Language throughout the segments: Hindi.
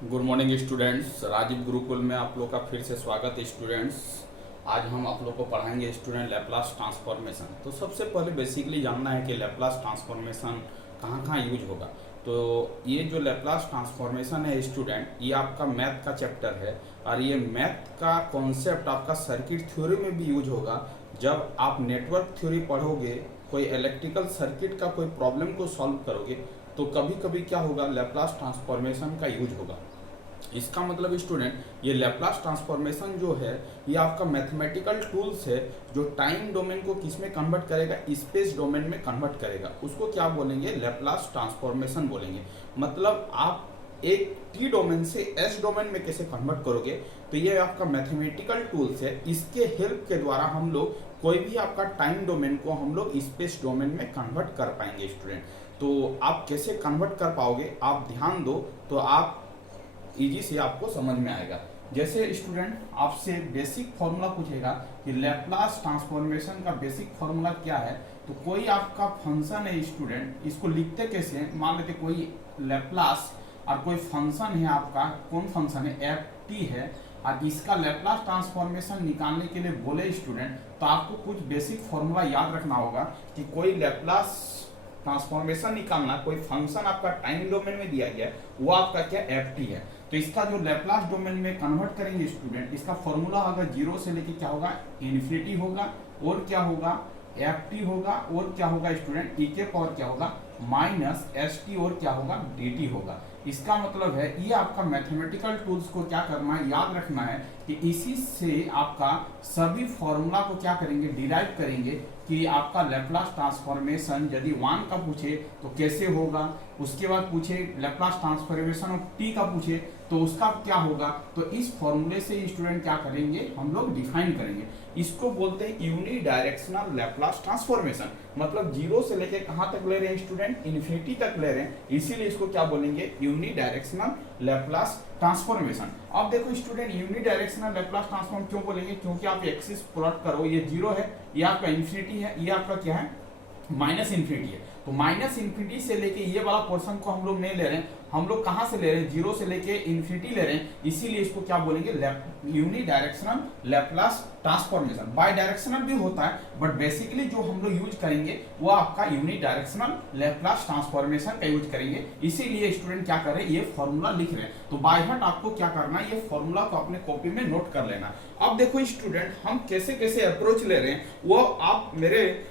Good morning students. Rajiv Gurukul में आप लोग का फिर से स्वागत है स्टूडेंट्स। आज हम आप लोग को पढ़ाएंगे स्टूडेंट लैप्लास ट्रांसफॉर्मेशन। तो सबसे पहले बेसिकली जानना है कि लैप्लास ट्रांसफॉर्मेशन कहाँ कहाँ यूज होगा। तो ये जो लैप्लास ट्रांसफॉर्मेशन है स्टूडेंट, ये आपका मैथ का चैप्टर है और ये मैथ का कॉन्सेप्ट आपका सर्किट थ्योरी में भी यूज होगा। जब आप नेटवर्क थ्योरी पढ़ोगे, कोई इलेक्ट्रिकल सर्किट का कोई प्रॉब्लम को सॉल्व करोगे, तो कभी कभी क्या होगा, लैप्लास ट्रांसफॉर्मेशन का यूज होगा। इसका मतलब स्टूडेंट, ये लैप्लास ट्रांसफॉर्मेशन जो है ये आपका मैथमेटिकल टूल्स है जो टाइम डोमेन को किस में कन्वर्ट करेगा, स्पेस डोमेन में कन्वर्ट करेगा। उसको क्या बोलेंगे, लैप्लास ट्रांसफॉर्मेशन बोलेंगे। मतलब आप एक टी डोमेन से एस डोमेन में कैसे कन्वर्ट करोगे, तो ये आपका मैथमेटिकल टूल्स है। इसके हेल्प के द्वारा हम लोग कोई भी आपका टाइम डोमेन को हम लोग स्पेस डोमेन में कन्वर्ट कर पाएंगे स्टूडेंट। तो आप कैसे कन्वर्ट कर पाओगे, आप ध्यान दो तो आप इजी से आपको समझ में आएगा। जैसे स्टूडेंट आपसे बेसिक फॉर्मूला पूछेगा कि लैप्लास ट्रांसफॉर्मेशन का बेसिक फॉर्मूला क्या है, तो कोई आपका फंक्शन है स्टूडेंट, इसको लिखते कैसे हैं, मान लेते कोई लैप्लास और कोई फंक्शन है आपका, कौन फंक्शन है, एफ टी है, और इसका लैप्लास ट्रांसफॉर्मेशन निकालने के लिए बोले स्टूडेंट, तो आपको कुछ बेसिक फॉर्मूला याद रखना होगा कि कोई लैप्लास ट्रांसफॉर्मेशन निकालना, कोई फंक्शन आपका टाइम डोमेन में दिया गया है, वो आपका क्या, एफ टी है। तो इसका जो लैप्लास डोमेन में कन्वर्ट करेंगे स्टूडेंट, इसका फॉर्मूला होगा जीरो से लेके क्या होगा, इन्फिनिटी होगा, और क्या होगा, एफ टी होगा, और क्या होगा स्टूडेंट, ई के पावर क्या होगा, माइनस एस टी, और क्या होगा, डी टी होगा। इसका मतलब है ये आपका मैथमेटिकल टूल्स को क्या करना है, याद रखना है कि इसी से आपका सभी फॉर्मूला को क्या करेंगे, डिराइव करेंगे कि आपका लैप्लास ट्रांसफॉर्मेशन यदि वन का पूछे तो कैसे होगा, उसके बाद पूछे लैप्लास ट्रांसफॉर्मेशन ऑफ टी का पूछे तो उसका क्या होगा। तो इस फॉर्मूले से स्टूडेंट क्या करेंगे, हम लोग डिफाइन करेंगे। इसको बोलते हैं यूनि डायरेक्शनल लैप्लास ट्रांसफॉर्मेशन। मतलब जीरो से लेके कहाँ तक ले रहे हैं स्टूडेंट, इन्फिनिटी तक ले रहे हैं, इसीलिए इसको क्या बोलेंगे, यूनि डायरेक्शनल लैप्लास ट्रांसफॉर्मेशन। अब देखो student, unidirectional Laplace transform क्यों बोलेंगे, क्योंकि आप एक्सिस प्लॉट करो, ये जीरो है, ये आपका इन्फिनिटी है, ये आपका क्या है, माइनस इन्फिनिटी है। तो माइनस इन्फिनिटी से लेके ये वाला पोर्शन को हम लोग नहीं ले रहे हैं, हम लोग कहां से ले रहे हैं, जीरो से लेके इन्फिनिटी ले रहे हैं, इसीलिए इसको क्या बोलेंगे, unidirectional Laplace transformation. Bidirectional भी होता है, बट बेसिकली जो हम लोग यूज करेंगे वो आपका यूनि डायरेक्शनल लैप्लास ट्रांसफॉर्मेशन का यूज करेंगे। इसीलिए स्टूडेंट क्या कर रहे हैं, ये फॉर्मूला लिख रहे हैं। तो बाय हार्ट आपको क्या करना है, ये फॉर्मूला को अपने कॉपी में नोट कर लेना। अब देखो स्टूडेंट, हम कैसे कैसे अप्रोच ले रहे हैं वो आप मेरे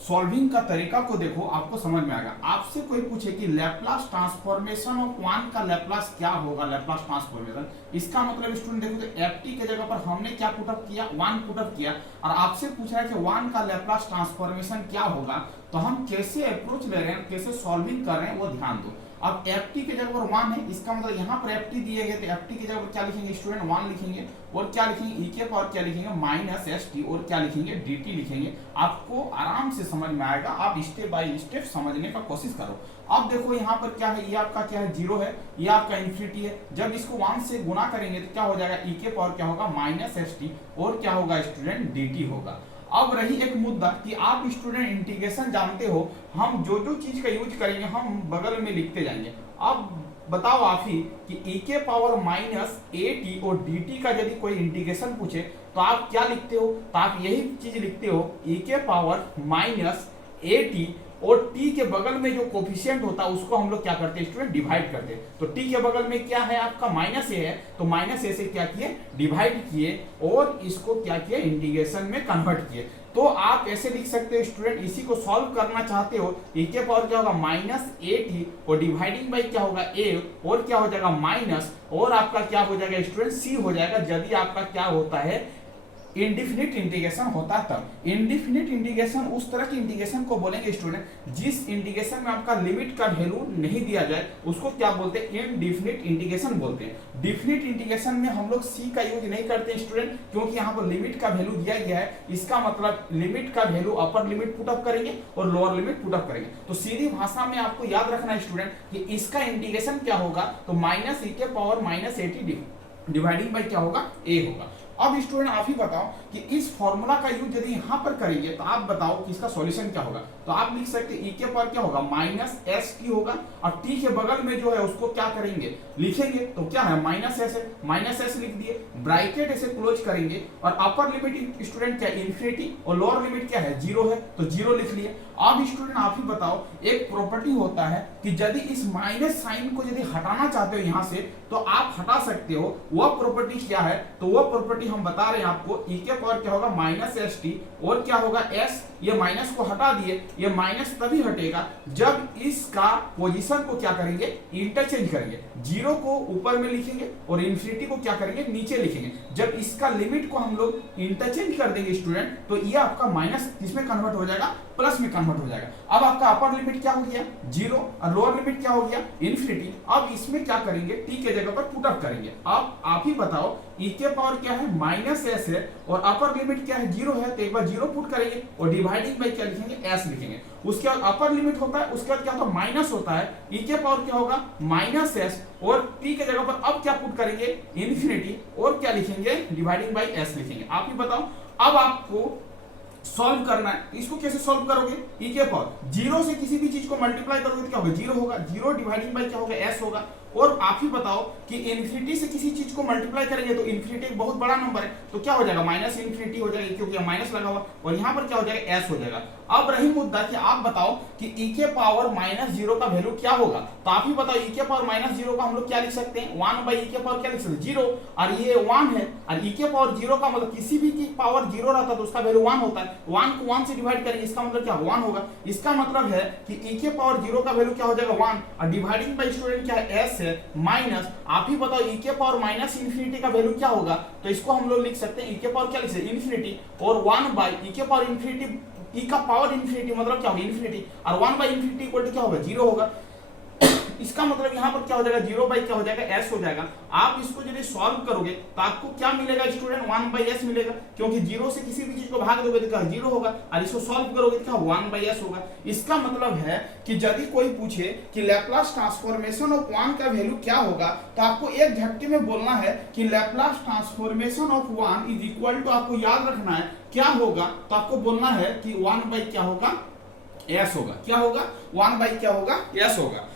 सॉल्विंग का तरीका को देखो, आपको समझ में आएगा। आपसे कोई पूछे कि लैप्लास ट्रांसफॉर्मेशन ऑफ वन का लैप्लास क्या होगा, लैप्लास ट्रांसफॉर्मेशन, इसका मतलब स्टूडेंट देखो तो एफ टी की जगह पर हमने क्या पुटअप किया, वन पुटअप किया, और आपसे पूछा है कि वन का लैप्लास ट्रांसफॉर्मेशन क्या होगा, तो हम कैसे अप्रोच ले रहे हैं, कैसे सॉल्विंग कर रहे हैं वो ध्यान दो। अब एफ टी की जगह पर वन है, इसका मतलब यहाँ पर एफ टी दिए गए, तो एफ टी की जगह पर क्या लिखेंगे स्टूडेंट, वन लिखेंगे, और क्या लिखेंगे, ई के पावर क्या लिखेंगे, माइनस एस टी, और क्या लिखेंगे, डी टी लिखेंगे। आपको आराम से समझ में आएगा, आप स्टेप बाय स्टेप समझने का कोशिश करो। अब देखो यहाँ पर क्या है, ये आपका क्या है, जीरो है, ये आपका इन्फिनिटी है। जब इसको वन से गुना करेंगे तो क्या हो जाएगा, ई के पावर क्या होगा, माइनस एस टी, और क्या होगा स्टूडेंट, डी टी होगा। अब रही एक मुद्दा कि आप स्टूडेंट इंटीग्रेशन जानते हो, हम जो जो चीज का यूज करेंगे हम बगल में लिखते जाएंगे। अब बताओ आप ही कि e के पावर माइनस ए टी और डी टी का यदि कोई इंटीग्रेशन पूछे तो आप क्या लिखते हो, तो आप यही चीज लिखते हो, e के पावर माइनस ए टी, और t के बगल में जो कोफिशिएंट होता है उसको हम लोग क्या करते हैं स्टूडेंट, डिवाइड करते हैं। तो t के बगल में क्या है आपका, माइनस ए है, तो माइनस ए से क्या किए, डिवाइड किए, और इसको क्या किए, इंटीग्रेशन में कन्वर्ट किए। तो आप ऐसे लिख सकते हो स्टूडेंट, इसी को सॉल्व करना चाहते हो, e के पावर क्या होगा, माइनस ए टी, और डिवाइडिंग बाई क्या होगा, a, और क्या हो जाएगा, माइनस, और आपका क्या हो जाएगा स्टूडेंट, c हो जाएगा, यदि आपका क्या होता है, इंडिफिनिट इंटीग्रेशन होता है तब। इंडिफिनिट इंटीग्रेशन उस तरह की इंटीग्रेशन को बोलेंगे स्टूडेंट जिस इंटीग्रेशन में आपका लिमिट का वैल्यू नहीं दिया जाए, उसको क्या बोलते हैं, इनडिफिनिट इंटीग्रेशन बोलते हैं। डिफिनिट इंटीग्रेशन में हम लोग सी का यूज नहीं करते स्टूडेंट, क्योंकि यहाँ पर लिमिट का वैल्यू दिया गया है। इसका मतलब लिमिट का वैल्यू अपर लिमिट पुटअप करेंगे और लोअर लिमिट पुटअप करेंगे। तो सीधी भाषा में आपको याद रखना है स्टूडेंट कि इसका इंटीग्रेशन क्या होगा, तो माइनस ई के power minus A T dividing by क्या होगा, ए होगा। अब स्टूडेंट आप ही बताओ कि इस फॉर्मूला का यूज यदि यहां पर करेंगे तो आप बताओ कि इसका सॉल्यूशन क्या होगा। तो तो आप लिख सकते हैं ई के पावर क्या होगा माइनस एस टी होगा, और टी के बगल में जो है उसको क्या करेंगे लिखेंगे, तो क्या है माइनस एस है, माइनस एस लिख दिए, ब्रैकेट ऐसे क्लोज करेंगे, और अपर लिमिट स्टूडेंट क्या इन्फिनिटी और लोअर लिमिट क्या है जीरो है, तो जीरो लिख लिए। अब स्टूडेंट आप ही बताओ, एक प्रॉपर्टी होता है कि यदि इस माइनस साइन को यदि हटाना चाहते हो यहां से तो आप हटा सकते हो, वह प्रॉपर्टी क्या है, तो वह प्रॉपर्टी हम बता रहे हैं आपको, ई के पावर क्या होगा माइनस एस टी और क्या होगा एस, ये माइनस को हटा दिए, ये माइनस तभी हटेगा जब इसका पोजीशन को क्या करेंगे इंटरचेंज करेंगे, जीरो को ऊपर में लिखेंगे और इन्फिनिटी को क्या करेंगे नीचे लिखेंगे। जब इसका लिमिट को हम लोग इंटरचेंज कर देंगे स्टूडेंट, तो ये आपका माइनस किसमें कन्वर्ट हो जाएगा, प्लस में कन्वर्ट हो जाएगा। अब आपका अपर लिमिट क्या हो गया जीरो और लोअर लिमिट क्या हो गया इन्फिनिटी। अब इसमें क्या करेंगे टी के जगह पर पुट अप करेंगे। अब आप ही बताओ ई के पावर क्या है माइनस एस है और अपर लिमिट क्या है जीरो है, तो एक बार जीरो पुट करेंगे और डिवाइडिंग बाई क्या लिखेंगे एस लिखेंगे। उसके बाद अपर लिमिट होता है, उसके बाद क्या होगा माइनस होता है, ई के पावर क्या होगा माइनस एस और टी के जगह पर अब क्या पुट करेंगे इन्फिनिटी और क्या लिखेंगे डिवाइडिंग बाई एस लिखेंगे। आप ही बताओ अब आपको सॉल्व करना है, इसको कैसे सॉल्व करोगे, ई के पावर जीरो से किसी भी चीज को मल्टीप्लाई करोगे तो क्या होगा जीरो होगा, जीरो डिवाइडिंग बाई क्या होगा एस होगा। और आप ही बताओ कि इन्फिनिटी से किसी चीज को मल्टीप्लाई करेंगे तो इन्फिनिटी एक बहुत बड़ा नंबर है, तो क्या हो जाएगा माइनस इन्फिनिटी हो जाएगा क्योंकि माइनस लगा हुआ, और यहाँ पर क्या हो जाएगा एस हो जाएगा। अब रही मुद्दा कि आप बताओ कि ई के पावर माइनस जीरो का वैल्यू क्या होगा, तो आप ही बताओ ई के पावर माइनस जीरो का हम लोग क्या लिख सकते हैं, वन बाई ई के पावर क्या लिख सकते हैं जीरो, और ये वन है, और ई के पावर जीरो का मतलब किसी भी की पावर जीरो रहता है तो उसका वैल्यू वन होता है, वन को वन से डिवाइड करेंगे इसका मतलब क्या वन होगा। इसका मतलब है कि ई के पावर जीरो का वैल्यू क्या हो जाएगा वन, और डिवाइडिंग बाई स्टूडेंट क्या है एस है माइनस, आप ही बताओ ई के पावर माइनस इन्फिनिटी का वैल्यू क्या होगा, तो इसको हम लोग लिख सकते हैं ई के पावर क्या लिख सकते हैं इन्फिनिटी, और वन बाई ई के पावर इन्फिनिटी, ई का पावर इन्फिनिटी मतलब क्या होगा इन्फिनिटी, और one by infinity equal to क्या होगा जीरो होगा। इसका मतलब यहाँ पर क्या हो जाएगा जीरो बाई क्या हो जाएगा एस हो जाएगा। आप इसको यदि सॉल्व करोगे तो आपको क्या मिलेगा स्टूडेंट वन बाई एस मिलेगा, क्योंकि जीरो से किसी भी चीज को भाग दोगे तो क्या जीरो होगा, और इसको सॉल्व करोगे तो क्या वन बाई एस होगा। इसका मतलब है कि यदि कोई पूछे कि लैप्लास ट्रांसफॉर्मेशन ऑफ वन का वैल्यू क्या होगा, तो आपको एक झटके में बोलना है कि Laplace transformation of one is equal to, आपको याद रखना है क्या होगा, तो आपको बोलना है कि वन बाई क्या होगा एस होगा, क्या होगा वन बाई क्या होगा एस होगा।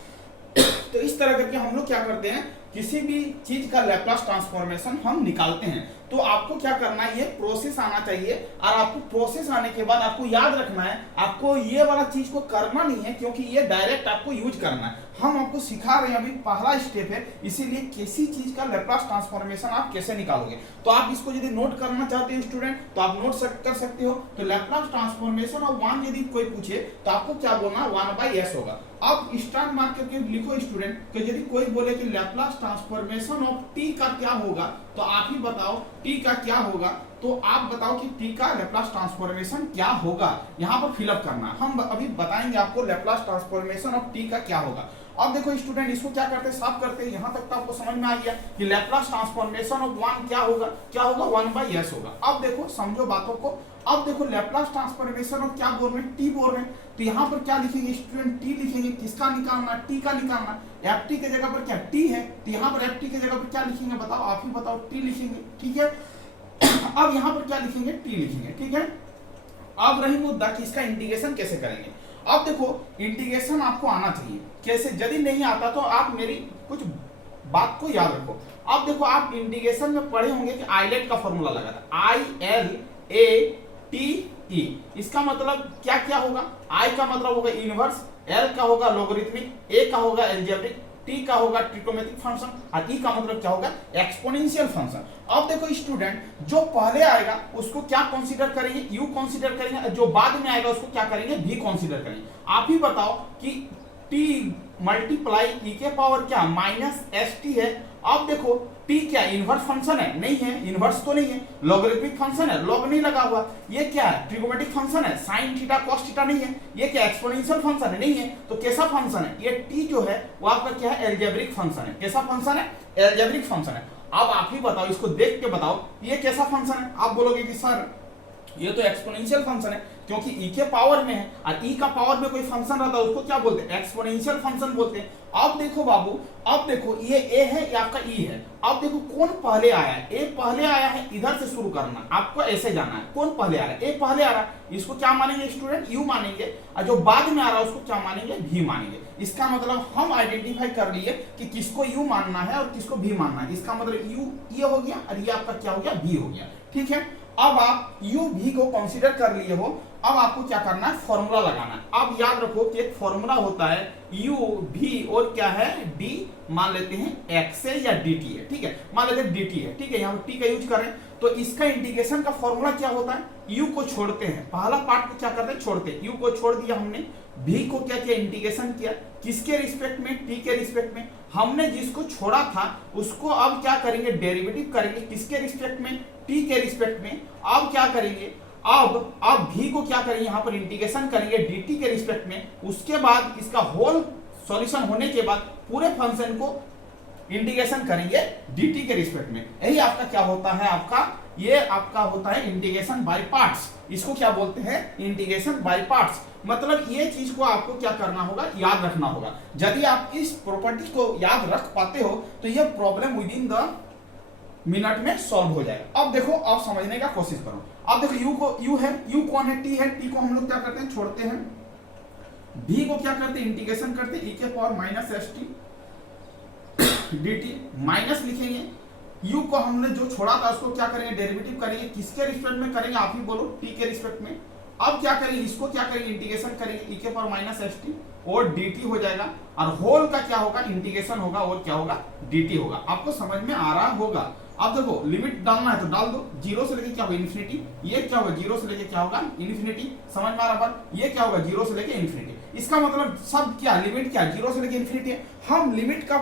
तो इस तरह करके हम लोग क्या करते हैं, किसी भी चीज का लैप्लास ट्रांसफॉर्मेशन हम निकालते हैं। तो आपको क्या करना है, ये प्रोसेस आना चाहिए, और आपको प्रोसेस आने के बाद आपको याद रखना है, आपको ये वाला चीज को करना नहीं है क्योंकि ये डायरेक्ट आपको यूज करना है। हम आपको सिखा रहे हैं, अभी पहला स्टेप है, इसीलिए किसी चीज का लैप्लास ट्रांसफॉर्मेशन आप कैसे निकालोगे। तो आप इसको यदि नोट करना चाहते हो स्टूडेंट तो आप नोट कर सकते हो। तो लैप्लास ट्रांसफॉर्मेशन ऑफ वन यदि कोई पूछे तो आपको क्या बोलना, वन बाई एस होगा। अब स्टार मार्क करके लिखो स्टूडेंट कि यदि कोई बोले कि लैप्लास ट्रांसफॉर्मेशन ऑफ टी का क्या होगा, तो आप ही बताओ टी का क्या होगा, तो आप बताओ कि टी का लैप्लास ट्रांसफॉर्मेशन क्या होगा, यहाँ पर फिलअप करना। हम अभी बताएंगे आपको लैप्लास ट्रांसफॉर्मेशन ऑफ टी का क्या होगा। अब देखो स्टूडेंट इसको क्या करते हैं, साफ करते हैं। यहाँ तक तो आपको समझ में आ गया कि लैप्लास ट्रांसफॉर्मेशन ऑफ वन क्या होगा, क्या होगा वन बाई एस होगा। अब देखो समझो बातों को। अब देखो लैप्लास ट्रांसफॉर्मेशन ऑफ क्या बोल रहे हैं, टी बोल रहे हैं, तो यहाँ पर क्या लिखेंगे स्टूडेंट, टी लिखेंगे। किसका निकालना, टी का निकालना। एफ टी के जगह पर क्या टी है, तो यहाँ पर एफ टी के जगह पर क्या लिखेंगे बताओ, आप ही बताओ, टी लिखेंगे, ठीक है। अब यहाँ पर क्या लिखेंगे, टी लिखेंगे, ठीक है। अब रही मुद्दा कि इसका इंटीग्रेशन कैसे करेंगे। अब देखो इंटीग्रेशन आपको आना चाहिए, कैसे, यदि नहीं आता तो आप मेरी कुछ बात को याद रखो। अब देखो आप इंटीग्रेशन में पढ़े होंगे कि आइलेट का फॉर्मूला लगा था, ILATE। इसका मतलब क्या क्या होगा, I का मतलब होगा इनवर्स, L का होगा लोगरिथमिक, A का होगा एल्जेब्रिक, T का होगा ट्रिग्नोमेट्रिक फंक्शन, और E का मतलब क्या होगा एक्सपोनेंशियल फंक्शन। अब देखो स्टूडेंट जो पहले आएगा उसको क्या कंसीडर करेंगे, U कंसीडर करेंगे, जो बाद में आएगा उसको क्या करेंगे, V कंसीडर करेंगे। आप ही बताओ कि T मल्टीप्लाई E के पावर क्या माइनस ST है। अब देखो T क्या इनवर्स फंक्शन है, नहीं है, इनवर्स तो नहीं है। लॉगरिथमिक फंक्शन है, लॉग नहीं लगा हुआ। ये क्या है, ट्रिग्नोमेट्रिक फंक्शन है, साइन थीटा कॉस थीटा नहीं है। ये क्या एक्सपोनेंशियल फंक्शन है, नहीं है। तो कैसा फंक्शन है, ये T जो है वो आपका क्या है, एल्जेब्रिक फंक्शन है। कैसा फंक्शन है, एल्जेब्रिक फंक्शन है। अब आप ही बताओ, इसको देख के बताओ ये कैसा फंक्शन है। आप बोलोगे कि सर ये तो एक्सपोनेंशियल फंक्शन है, क्योंकि ई के पावर में है, और ई का पावर में कोई फंक्शन रहता है उसको क्या बोलते हैं, एक्सपोनेंशियल फंक्शन बोलते हैं। अब देखो बाबू, अब देखो ये ए है, ये आपका ई है। अब देखो कौन पहले आया है, ए पहले आया है, इधर से शुरू करना, आपको ऐसे जाना है। कौन पहले आ रहा है, ए पहले आ रहा है, इसको क्या मानेंगे स्टूडेंट, यू मानेंगे, और जो बाद में आ रहा है उसको क्या मानेंगे, भी मानेंगे। इसका मतलब हम आइडेंटिफाई कर लिए कि किसको यू मानना है और किसको भी मानना है। इसका मतलब यू ये हो गया और ये आपका क्या हो गया, भी हो गया। ठीक है, अब आप यू भी को कंसीडर कर लिए हो, अब आपको क्या करना है, फॉर्मूला लगाना है। अब याद रखो कि एक फॉर्मूला होता है यू भी और क्या है, डी मान लेते हैं एक्स है या डी टी है। ठीक है, मान लेते हैं डी टी है। ठीक है, यहाँ टी का यूज करें तो इसका इंटीग्रेशन का फॉर्मूला क्या होता है, यू को छोड़ते हैं, पहला पार्ट को क्या करते हैं, छोड़ते हैं। यू को छोड़ दिया हमने, भी को क्या किया, इंटीग्रेशन किया, किसके रिस्पेक्ट में, टी के रिस्पेक्ट में। हमने जिसको छोड़ा था उसको अब क्या करेंगे, डेरिवेटिव करेंगे, किसके रिस्पेक्ट में, टी के रिस्पेक्ट में। अब क्या करेंगे, अब भी को क्या करेंगे, यहां पर इंटीग्रेशन करेंगे dt के रिस्पेक्ट में। उसके बाद इसका होल सॉल्यूशन होने के बाद पूरे फंक्शन को इंटीग्रेशन करेंगे dt के रिस्पेक्ट में। यही आपका क्या होता है, आपका ये आपका होता है इंटीग्रेशन बाय पार्ट्स। इसको क्या बोलते हैं, इंटीग्रेशन बाय पार्ट्स। मतलब ये चीज को आपको क्या करना होगा, याद रखना होगा। यदि आप इस प्रॉपर्टी को याद रख पाते हो तो ये problem with in the minute में सॉल्व हो जाएगा। अब देखो, अब समझने का कोशिश करो। अब देखो यू को यू है, यू कौन है, टी है, टी को हम लोग क्या करते हैं, छोड़ते हैं। भी को क्या करते हैं, इंटीग्रेशन करते हैं, ई के power minus S T D T, minus लिखेंगे। यू को हमने जो छोड़ा था उसको क्या करेंगे, डेरिवेटिव करेंगे, किसके रिस्पेक्ट में करेंगे, आप ही बोलो, टी के रिस्पेक्ट में। अब क्या करेंगे, इसको क्या करेंगे, इंटीग्रेशन करेंगे, ई के पावर माइनस एस टी और dt हो जाएगा, और होल का क्या होगा, इंटीग्रेशन होगा और क्या होगा, dt होगा। आपको समझ में आ रहा होगा। अब देखो लिमिट डालना है तो डाल दो, जीरो से लेके क्या होगा, इन्फिनिटी। ये क्या होगा, जीरो से लेके क्या होगा, इन्फिनिटी। समझ में आ रहा है, ये क्या होगा, जीरो से लेके इन्फिनिटी। इसका मतलब सब क्या, लिमिट क्या, जीरो से लेके इन्फिनिटी है। हम लिमिट का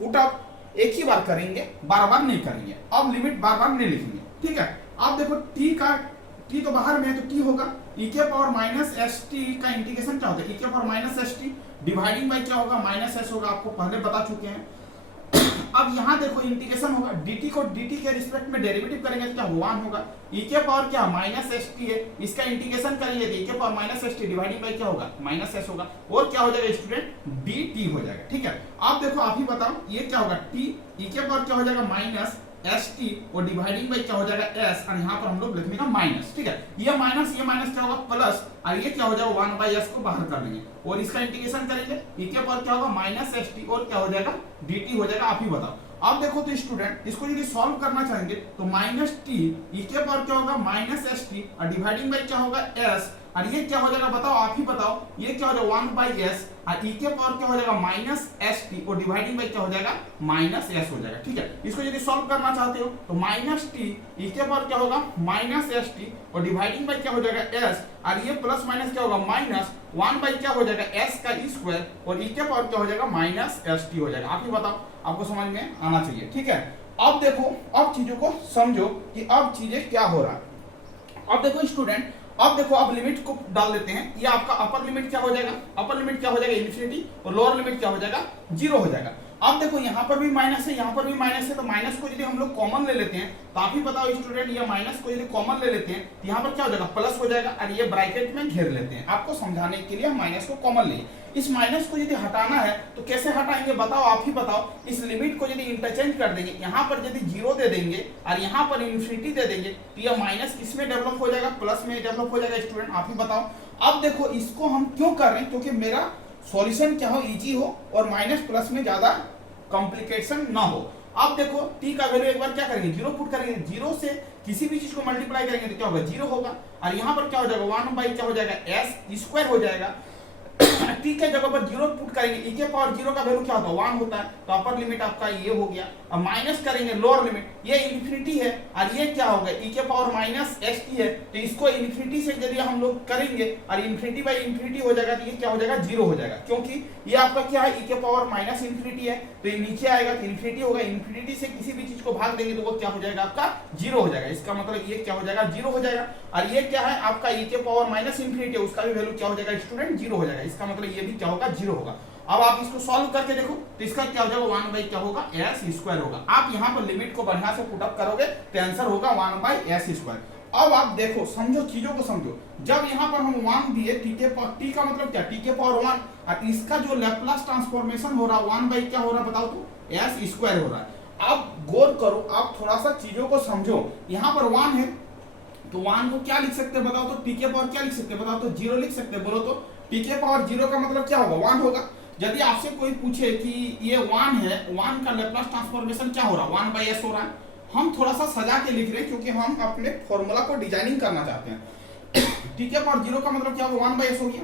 पुट अप एक ही बार करेंगे, बार बार नहीं करेंगे। अब लिमिट बार बार नहीं लिखेंगे। ठीक है, अब देखो टी तो बाहर में है तो टी होगा, ई के पावर माइनस एस टी का इंटीग्रेशन क्या होता है, ई के power minus S T dividing by क्या होगा, माइनस एस होगा, आपको पहले बता चुके हैं। अब यहाँ देखो इंटीग्रेशन होगा, dt को dt के रिस्पेक्ट में डेरिवेटिव करेंगे तो क्या 1 होगा, e के पावर क्या माइनस एस टी है, इसका इंटीग्रेशन करेंगे तो e के power minus S T dividing by क्या होगा, माइनस एस होगा, और क्या हो जाएगा स्टूडेंट, dt हो जाएगा। ठीक है, आप देखो, आप ही बताओ ये क्या होगा, t e के पावर क्या हो जाएगा, माइनस एस टी और डिवाइडिंग बाई क्या हो जाएगा एस, और यहाँ पर हम लोग लिखने का माइनस। ठीक है, ये माइनस क्या होगा प्लस, और ये क्या हो जाएगा 1 बाई एस को बाहर कर लेंगे और इसका इंटीग्रेशन करेंगे, ई के पावर क्या होगा माइनस एस टी और क्या हो जाएगा dt हो जाएगा। आप ही बताओ। अब देखो तो स्टूडेंट इसको यदि सॉल्व करना चाहेंगे तो माइनस टी ई के पावर क्या होगा माइनस एस टी और डिवाइडिंग बाई क्या होगा एस, और ये क्या हो जाएगा बताओ, आप ही बताओ, ये क्या हो जाएगा 1 बाई एस और ई के पावर क्या हो जाएगा माइनस एस टी और डिवाइडिंग बाई क्या हो जाएगा माइनस एस हो जाएगा। ठीक है, इसको यदि सॉल्व करना चाहते हो तो माइनस टी ई के पावर क्या होगा माइनस एस टी और डिवाइडिंग बाई क्या हो जाएगा एस, और ये प्लस माइनस क्या होगा माइनस 1 बाई क्या हो जाएगा एस का स्क्वायर और ई के पावर क्या हो जाएगा माइनस एस टी हो जाएगा। आप ही बताओ, आपको समझ में आना चाहिए। ठीक है, अब देखो, अब चीजों को समझो कि अब चीजें क्या हो रहा है। अब देखो स्टूडेंट, अब देखो, अब लिमिट को डाल देते हैं। ये आपका अपर लिमिट क्या हो जाएगा, अपर लिमिट क्या हो जाएगा इन्फिनिटी और लोअर लिमिट क्या हो जाएगा 0 हो जाएगा। अब देखो यहाँ पर भी माइनस है, यहाँ पर भी माइनस है, तो माइनस को यदि हम लोग कॉमन ले लेते हैं तो आप ही बताओ स्टूडेंट, ये माइनस को यदि कॉमन ले लेते हैं तो यहाँ पर क्या हो जाएगा प्लस हो जाएगा, और ये ब्रैकेट में घेर लेते हैं। आपको समझाने के लिए हम माइनस को कॉमन ले, इस माइनस को यदि हटाना है तो कैसे हटाएंगे बताओ, आप ही बताओ। इस लिमिट को यदि इंटरचेंज कर देंगे, यहाँ पर यदि 0 दे देंगे और यहाँ पर इन्फिनिटी दे देंगे तो यह माइनस किसमें डेवलप हो जाएगा, प्लस में डेवलप हो जाएगा। स्टूडेंट आप ही बताओ। अब देखो इसको हम क्यों कर रहे हैं, क्योंकि मेरा सॉल्यूशन क्या हो, इजी हो और माइनस प्लस में ज्यादा कॉम्प्लिकेशन ना हो। अब देखो t का वैल्यू एक बार क्या करेंगे 0 पुट करेंगे, 0 से किसी भी चीज को मल्टीप्लाई करेंगे तो क्या होगा 0 होगा, और यहाँ पर क्या हो जाएगा 1 बाई क्या हो जाएगा s स्क्वायर हो जाएगा। t के जगह पर 0 पुट करेंगे, e के पावर 0 का वैल्यू क्या होता है 1 होता है, तो अपर लिमिट आपका ये हो गया। अब माइनस करेंगे लोअर लिमिट, ये इन्फिनिटी है और ये क्या होगा e के पावर माइनस एस टी है, तो इसको इन्फिनिटी से यदि हम लोग करेंगे और इन्फिनिटी बाई इन्फिनिटी हो जाएगा तो ये क्या हो जाएगा 0 हो जाएगा, क्योंकि ये आपका क्या है e के पावर माइनस इन्फिनिटी है, तो ये नीचे आएगा तो इन्फिनिटी होगा, इन्फिनिटी से किसी भी चीज को भाग देंगे तो वो क्या हो जाएगा आपका 0 हो जाएगा। इसका मतलब ये क्या हो जाएगा 0 हो जाएगा, और ये क्या है आपका e के पावर माइनस इन्फिनिटी है, उसका भी वैल्यू क्या हो जाएगा स्टूडेंट 0 हो जाएगा। इसका मतलब ये भी क्या होगा 0 होगा। अब आप इसको सॉल्व करके देखो तो इसका क्या हो जाएगा 1 बाई क्या होगा एस स्क्वायर होगा। आप यहाँ पर लिमिट को बढ़िया से पुट अप करोगे तो आंसर होगा 1 बाई एस स्क्वायर। अब आप देखो, समझो, चीजों को समझो। जब यहाँ पर हम 1 दिए, टी का मतलब क्या, टी के पावर 1, और इसका जो लैप्लास ट्रांसफॉर्मेशन हो रहा है 1 बाई क्या हो रहा है बताओ तो, एस स्क्वायर हो रहा है। अब गौर करो, आप थोड़ा सा चीजों को समझो। यहाँ पर 1 है तो 1 को क्या लिख सकते हैं बताओ तो, टी के पावर क्या लिख सकते हैं बताओ तो, 0 लिख सकते हैं। बोलो तो टी के पावर 0 का मतलब क्या होगा, 1 होगा। यदि आपसे कोई पूछे कि ये 1 है, 1 का लैप्लास ट्रांसफॉर्मेशन क्या हो रहा है, 1 बाई एस हो रहा है। हम थोड़ा सा सजा के लिख रहे हैं क्योंकि हम अपने फॉर्मूला को डिजाइनिंग करना चाहते हैं। टी के पावर 0 का मतलब क्या होगा, 1 बाई एस हो गया।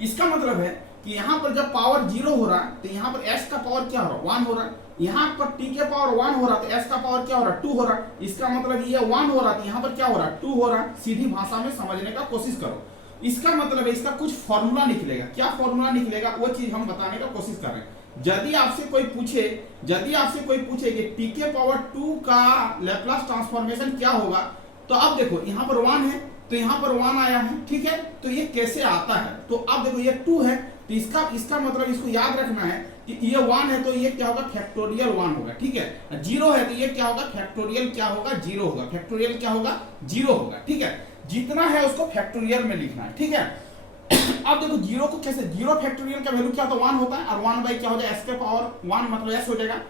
इसका मतलब है कि यहाँ पर जब पावर 0 हो रहा है तो यहाँ पर s का पावर क्या हो रहा है, 1 हो रहा है। यहाँ पर t के पावर 1 हो रहा है तो s का पावर क्या हो रहा है, 2 हो रहा है। इसका मतलब ये 1 हो रहा है, यहाँ पर क्या हो रहा है, 2 हो रहा है। सीधी भाषा में समझने का कोशिश करो। इसका मतलब है इसका कुछ फॉर्मूला निकलेगा। क्या फॉर्मूला निकलेगा वो चीज हम बताने का कोशिश कर रहे हैं। यदि आपसे कोई पूछे कि t के पावर 2 का लैप्लास ट्रांसफॉर्मेशन क्या होगा, तो अब देखो यहाँ पर 1 है तो यहाँ पर 1 आया है, ठीक है। तो ये कैसे आता है, तो अब देखो ये 2 है तो इसका मतलब इसको याद रखना है कि ये 1 है तो ये क्या होगा, फैक्टोरियल 1 होगा, ठीक है। 0 है तो ये क्या होगा, फैक्टोरियल क्या होगा, 0 होगा। फैक्टोरियल क्या होगा, 0 होगा, ठीक है। जितना है उसको फैक्टोरियल में लिखना है, ठीक है। अब देखो 0 को कैसे, 0 फैक्टोरियल का वैल्यू क्या होता है, 1 होता है, और 1 बाई क्या हो जाएगा, s के पावर 1 मतलब s हो जाएगा।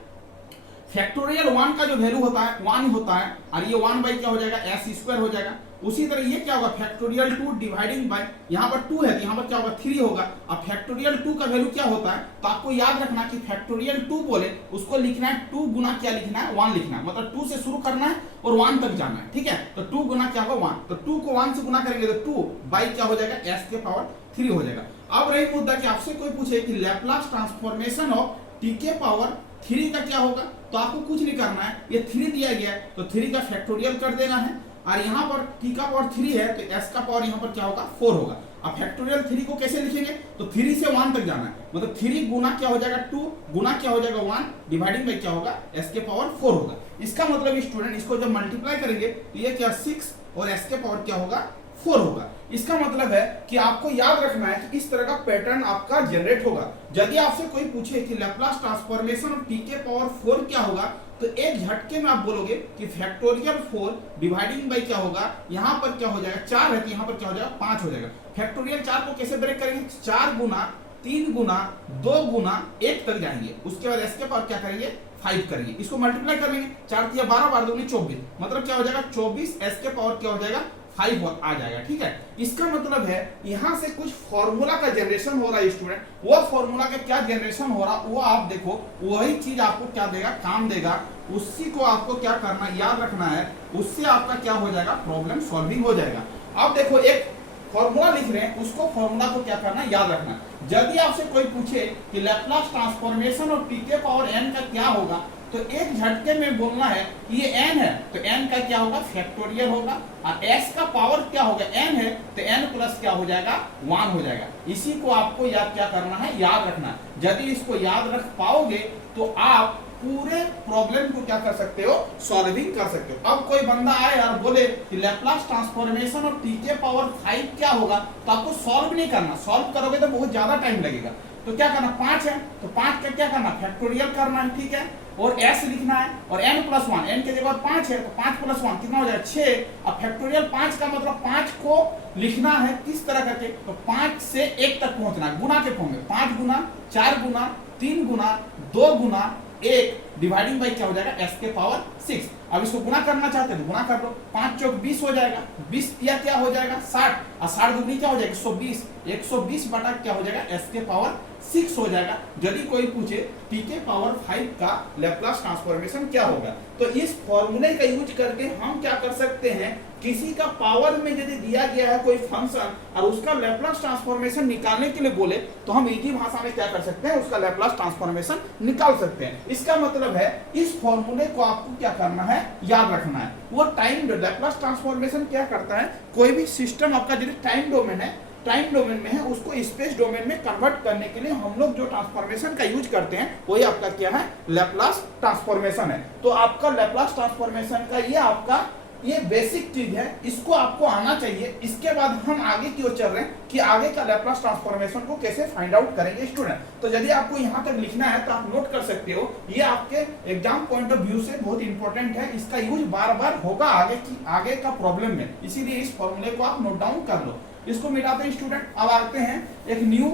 फैक्टोरियल 1 का जो वैल्यू होता है 1 ही होता है, और ये 1 बाई क्या हो जाएगा, s स्क्वायर हो जाएगा। उसी तरह ये क्या होगा, फैक्टोरियल 2 डिवाइडिंग बाय, यहाँ पर 2 है तो यहाँ पर क्या होगा, 3 होगा। अब फैक्टोरियल 2 का वैल्यू क्या होता है, तो आपको याद रखना कि फैक्टोरियल 2 बोले उसको लिखना है 2 गुना क्या लिखना है, 1 लिखना है। मतलब 2 से शुरू करना है और 1 तक जाना है, ठीक है। तो 2 गुना क्या होगा, 1। तो 2 को 1 से गुना करेंगे तो 2 बाई क्या हो जाएगा, s के पावर 3 हो जाएगा। अब रही मुद्दा कि आपसे कोई पूछे कि लैप्लास ट्रांसफॉर्मेशन ऑफ टी के पावर 3 का क्या होगा, तो आपको कुछ नहीं करना है। ये 3 दिया गया है तो 3 का फैक्टोरियल कर देना है, और यहाँ पर t का पावर 3 है तो s का पावर यहाँ पर क्या होगा, 4 होगा। अब फैक्टोरियल 3 को कैसे लिखेंगे, तो 3 से 1 तक जाना है। मतलब 3 गुना क्या हो जाएगा, 2 गुना क्या हो जाएगा, 1 डिवाइडिंग बाई क्या होगा, s के पावर 4 होगा। इसका मतलब स्टूडेंट इसको जब मल्टीप्लाई करेंगे तो ये क्या 6 और s के पावर क्या होगा, 4 होगा। इसका मतलब है कि आपको याद रखना है कि इस तरह का पैटर्न आपका जनरेट होगा। यदि आपसे कोई पूछे कि लैप्लास ट्रांसफॉर्मेशन ऑफ टी के पावर 4 क्या होगा, तो एक झटके में आप बोलोगे कि फैक्टोरियल 4 डिवाइडिंग बाई क्या होगा, यहाँ पर क्या हो जाएगा, 4 है तो यहाँ पर क्या हो जाएगा, 5 हो जाएगा। फैक्टोरियल 4 को कैसे ब्रेक करेंगे, 4 गुना 3 गुना 2 गुना 1 तक जाएंगे। उसके बाद s के पावर क्या करेंगे, 5 करेंगे। इसको मल्टीप्लाई कर लेंगे, 4 तिया 12 12 दूनी 24, मतलब क्या हो जाएगा 24, s के पावर क्या हो जाएगा, 5 आ जाएगा, ठीक है। इसका मतलब है यहाँ से कुछ फॉर्मूला का जनरेशन हो रहा है स्टूडेंट। वो फॉर्मूला का क्या जनरेशन हो रहा, वो आप देखो, वही चीज आपको क्या देगा, काम देगा। उसी को आपको क्या करना, याद रखना है। उससे आपका क्या हो जाएगा, प्रॉब्लम सॉल्विंग हो जाएगा। अब देखो एक फॉर्मूला लिख रहे हैं, उसको फॉर्मूला को क्या करना, याद रखना। यदि आपसे कोई पूछे कि लैप्लास ट्रांसफॉर्मेशन और टी के पावर n का क्या होगा, तो एक झटके में बोलना है कि ये n है तो n का क्या होगा, फैक्टोरियल होगा। और s का पावर क्या होगा, n है तो n प्लस क्या हो जाएगा, 1 हो जाएगा। इसी को आपको याद क्या करना है, याद रखना है। यदि इसको याद रख पाओगे तो आप पूरे प्रॉब्लम को क्या कर सकते हो, सॉल्विंग कर सकते हो। अब कोई बंदा आए और बोले कि लैप्लास ट्रांसफॉर्मेशन और टी के पावर 5 क्या होगा, तो आपको सॉल्व नहीं करना। सॉल्व करोगे तो बहुत ज्यादा टाइम लगेगा। तो क्या करना, 5 है तो 5 का क्या करना, फैक्टोरियल करना है, ठीक है। और s लिखना है, और n प्लस 1, n के जगह 5 है तो 5 प्लस 1 कितना हो जाएगा, 6। अब फैक्टोरियल 5 का मतलब 5 को लिखना है किस तरह करके, तो 5 से 1 तक पहुंचना है, गुना के फॉर्म में। 5 गुना 4 गुना 3 गुना 2 गुना 1 डिवाइडिंग बाई क्या हो जाएगा, s के पावर 6। अब इसको गुना करना चाहते हैं तो गुना कर लो, 5 चौक 20 हो जाएगा, 20 या क्या हो जाएगा 60, और 60 दुगनी क्या हो जाएगा 120, 120 बटा क्या हो जाएगा, s के पावर 6 हो जाएगा। यदि कोई पूछे t के पावर 5 का लैप्लास ट्रांसफॉर्मेशन क्या होगा, तो इस फॉर्मूले का यूज करके हम क्या कर सकते हैं, किसी का पावर में यदि दिया गया है कोई फंक्शन और उसका लैप्लास ट्रांसफॉर्मेशन निकालने के लिए बोले, तो हम इजी भाषा में क्या कर सकते हैं, उसका लैप्लास ट्रांसफॉर्मेशन निकाल सकते हैं। इसका मतलब है इस फॉर्मूले को आपको क्या करना है, याद रखना है। वो टाइम लैप्लास ट्रांसफॉर्मेशन क्या करता है, कोई भी सिस्टम आपका यदि टाइम डोमेन है, टाइम डोमेन में है, उसको स्पेस डोमेन में कन्वर्ट करने के लिए हम लोग जो ट्रांसफॉर्मेशन का यूज करते हैं वही आपका क्या है, लैप्लास ट्रांसफॉर्मेशन है। तो आपका लैप्लास ट्रांसफॉर्मेशन का ये आपका ये बेसिक चीज है, इसको आपको आना चाहिए। इसके बाद हम आगे की ओर चल रहे हैं कि आगे का लैप्लास ट्रांसफॉर्मेशन को कैसे फाइंड आउट करेंगे स्टूडेंट। तो यदि आपको यहाँ तक लिखना है तो आप नोट कर सकते हो, ये आपके एग्जाम पॉइंट ऑफ व्यू से बहुत इंपॉर्टेंट है, इसका यूज बार बार होगा आगे का प्रॉब्लम में, इसीलिए इस फॉर्मूले को आप नोट डाउन कर लो। इसको मिटाते हैं स्टूडेंट। अब आते हैं एक न्यू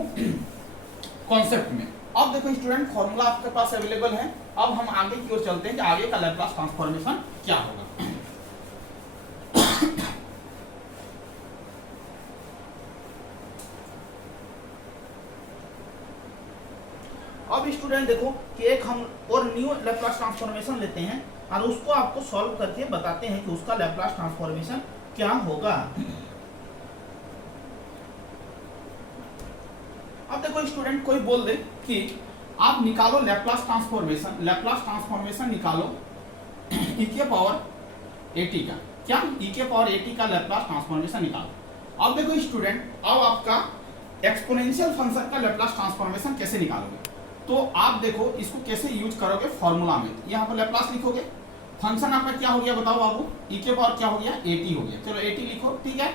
कॉन्सेप्ट में। अब देखो स्टूडेंट, फॉर्मूला आपके पास अवेलेबल है। अब हम आगे की ओर चलते हैं कि आगे का लैप्लास ट्रांसफॉर्मेशन क्या होगा। अब स्टूडेंट देखो कि एक हम और न्यू लैप्लास ट्रांसफॉर्मेशन लेते हैं और उसको आपको सॉल्व करके बताते हैं कि उसका लैप्लास ट्रांसफॉर्मेशन क्या होगा। अब देखो स्टूडेंट, कोई बोल दे कि आप निकालो लैप्लास ट्रांसफॉर्मेशन निकालो e के पावर at का। क्या e के पावर at का लैप्लास ट्रांसफॉर्मेशन निकालो। अब देखो स्टूडेंट, अब आपका एक्सपोनेंशियल फंक्शन का लैप्लास ट्रांसफॉर्मेशन कैसे निकालोगे, तो आप देखो इसको कैसे यूज करोगे फॉर्मूला में। यहाँ पर लैप्लास लिखोगे, फंक्शन आपका क्या हो गया बताओ बाबू, e के पावर क्या हो गया, at हो गया। चलो at लिखो, ठीक है।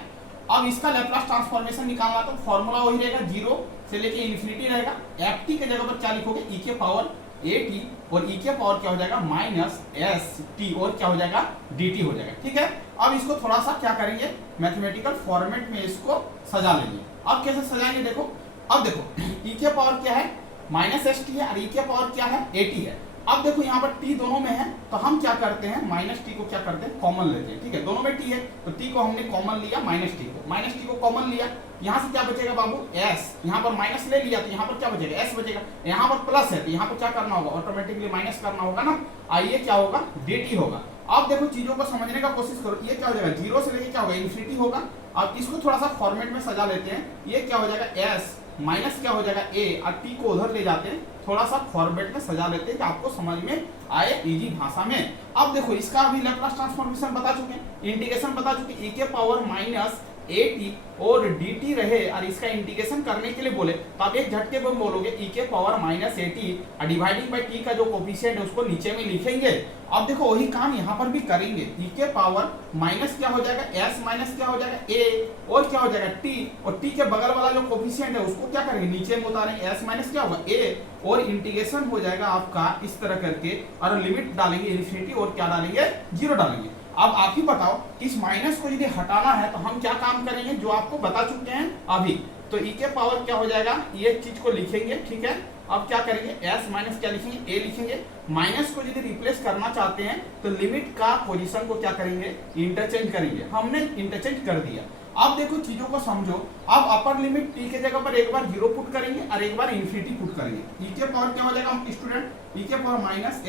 अब इसका लैप्लास ट्रांसफॉर्मेशन निकालना तो फॉर्मूला वही रहेगा, 0 से लेके इन्फिनिटी रहेगा। ft के जगह पर क्या लिखोगे, e के पावर at, और e के पावर क्या हो जाएगा माइनस st, और क्या हो जाएगा dt हो जाएगा, ठीक है। अब इसको थोड़ा सा क्या करेंगे, मैथमेटिकल फॉर्मेट में इसको सजा लेंगे। अब कैसे सजाएंगे देखो। अब देखो e के पावर क्या है माइनस st है, और e के पावर क्या है at है। अब देखो यहाँ पर t दोनों में है, तो हम क्या करते हैं माइनस t को क्या करते हैं कॉमन लेते हैं, ठीक है। दोनों में t है तो t को हमने कॉमन लिया, माइनस t को कॉमन लिया। यहाँ से क्या बचेगा बाबू s, यहाँ पर माइनस ले लिया तो यहाँ पर क्या बचेगा s बचेगा। यहाँ पर प्लस है तो यहाँ पर क्या करना होगा, ऑटोमेटिकली माइनस करना होगा ना। आइए क्या होगा dt होगा। अब देखो चीजों को समझने का कोशिश करो, ये क्या हो जाएगा 0 से लेके क्या होगा इन्फिनिटी होगा। अब इसको थोड़ा सा फॉर्मेट में सजा लेते हैं, ये क्या हो जाएगा s माइनस क्या हो जाएगा a, और t को उधर ले जाते हैं, थोड़ा सा फॉर्मेट में सजा लेते हैं कि आपको समझ में आए इजी भाषा में। अब देखो इसका अभी लैप्लास ट्रांसफॉर्मेशन बता चुके हैं, इंटीग्रेशन बता चुके, e के पावर माइनस at और dt रहे, और इसका इंटीग्रेशन करने के लिए बोले तो आप एक झटके में बोलोगे e के पावर माइनस at और डिवाइडिंग बाय t का जो कोफिशिएंट है उसको नीचे में लिखेंगे। अब देखो वही काम यहाँ पर भी करेंगे, e के पावर माइनस क्या हो जाएगा s माइनस क्या हो जाएगा a, और क्या हो जाएगा t, और t के बगल वाला जो कोफिशिएंट है उसको क्या करेंगे नीचे में उतारेंगे, s माइनस क्या होगा a, और इंटीग्रेशन हो जाएगा आपका इस तरह करके, और लिमिट डालेंगे इन्फिनिटी, और क्या डालेंगे 0 डालेंगे। अब आप ही बताओ इस माइनस को यदि हटाना है तो हम क्या काम करेंगे, जो आपको बता चुके हैं अभी। तो e के पावर क्या हो जाएगा, ये चीज को लिखेंगे, ठीक है। अब क्या करेंगे s माइनस क्या लिखेंगे a लिखेंगे। माइनस को यदि रिप्लेस करना चाहते हैं तो लिमिट का पोजीशन को क्या करेंगे इंटरचेंज करेंगे, हमने इंटरचेंज कर दिया। अब देखो चीजों को समझो, अब अपर लिमिट t के जगह पर एक बार 0 पुट करेंगे और एक बार इन्फिनिटी पुट करेंगे। e के पावर क्या हो जाएगा स्टूडेंट, e के पावर माइनस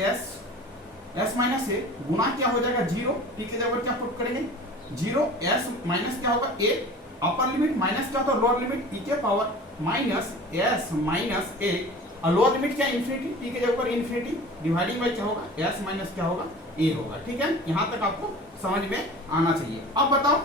s माइनस ए गुना क्या हो जाएगा 0, t के जगह पर क्या पुट करेंगे 0, s माइनस क्या होगा a, अपर लिमिट माइनस क्या होता है लोअर लिमिट, e के power minus s minus a, और लोअर लिमिट क्या इन्फिनिटी, t के जगह पर इन्फिनिटी, डिवाइडिंग बाय क्या होगा s माइनस क्या होगा a होगा, ठीक है। यहाँ तक आपको समझ में आना चाहिए। अब बताओ